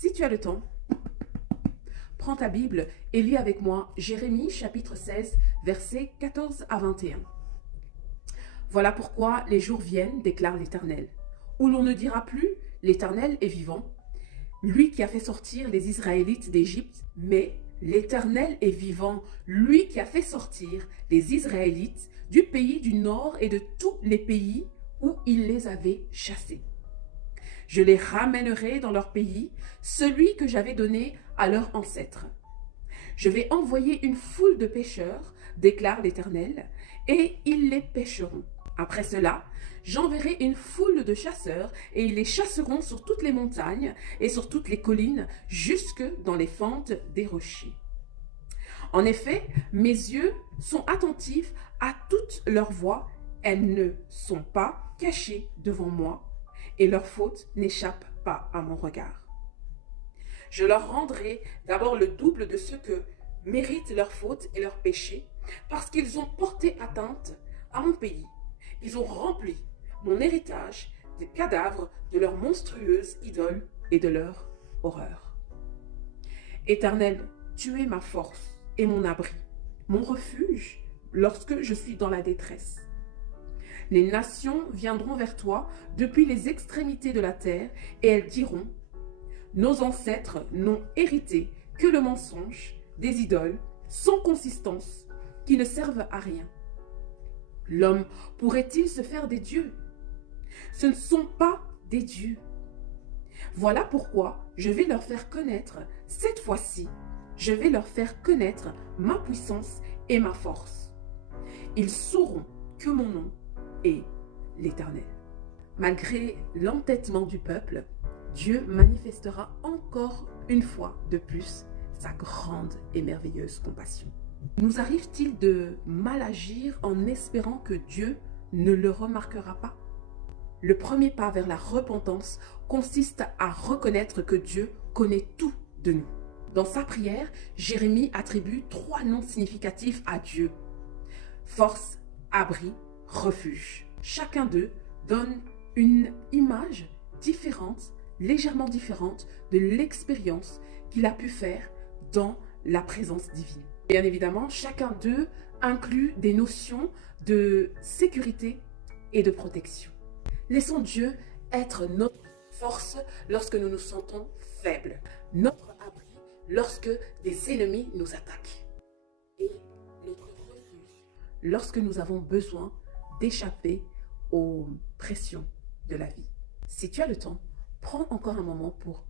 Si tu as le temps, prends ta Bible et lis avec moi Jérémie chapitre 16, versets 14 à 21. Voilà pourquoi les jours viennent, déclare l'Éternel, où l'on ne dira plus « l'Éternel est vivant », lui qui a fait sortir les Israélites d'Égypte, mais l'Éternel est vivant, lui qui a fait sortir les Israélites du pays du nord et de tous les pays où il les avait chassés. Je les ramènerai dans leur pays, celui que j'avais donné à leurs ancêtres. Je vais envoyer une foule de pêcheurs, déclare l'Éternel, et ils les pêcheront. Après cela, j'enverrai une foule de chasseurs, et ils les chasseront sur toutes les montagnes et sur toutes les collines, jusque dans les fentes des rochers. En effet, mes yeux sont attentifs à toutes leurs voies, elles ne sont pas cachées devant moi, et leurs fautes n'échappent pas à mon regard. Je leur rendrai d'abord le double de ce que méritent leurs fautes et leurs péchés, parce qu'ils ont porté atteinte à mon pays. Ils ont rempli mon héritage des cadavres de leurs monstrueuses idoles et de leur horreur. Éternel, tu es ma force et mon abri, mon refuge lorsque je suis dans la détresse. Les nations viendront vers toi depuis les extrémités de la terre et elles diront: nos ancêtres n'ont hérité que le mensonge, des idoles sans consistance qui ne servent à rien. L'homme pourrait-il se faire des dieux? Ce ne sont pas des dieux. Voilà pourquoi je vais leur faire connaître, cette fois-ci, je vais leur faire connaître ma puissance et ma force. Ils sauront que mon nom est l'Éternel. Malgré l'entêtement du peuple, Dieu manifestera encore une fois de plus sa grande et merveilleuse compassion. Nous arrive-t-il de mal agir en espérant que Dieu ne le remarquera pas? Le premier pas vers la repentance consiste à reconnaître que Dieu connaît tout de nous. Dans sa prière, Jérémie attribue 3 noms significatifs à Dieu: force, abri, refuge. Chacun d'eux donne une image différente, légèrement différente de l'expérience qu'il a pu faire dans la présence divine. Bien évidemment, chacun d'eux inclut des notions de sécurité et de protection. Laissons Dieu être notre force lorsque nous nous sentons faibles, notre abri lorsque des ennemis nous attaquent, et notre refuge lorsque nous avons besoin d'échapper aux pressions de la vie. Si tu as le temps, prends encore un moment pour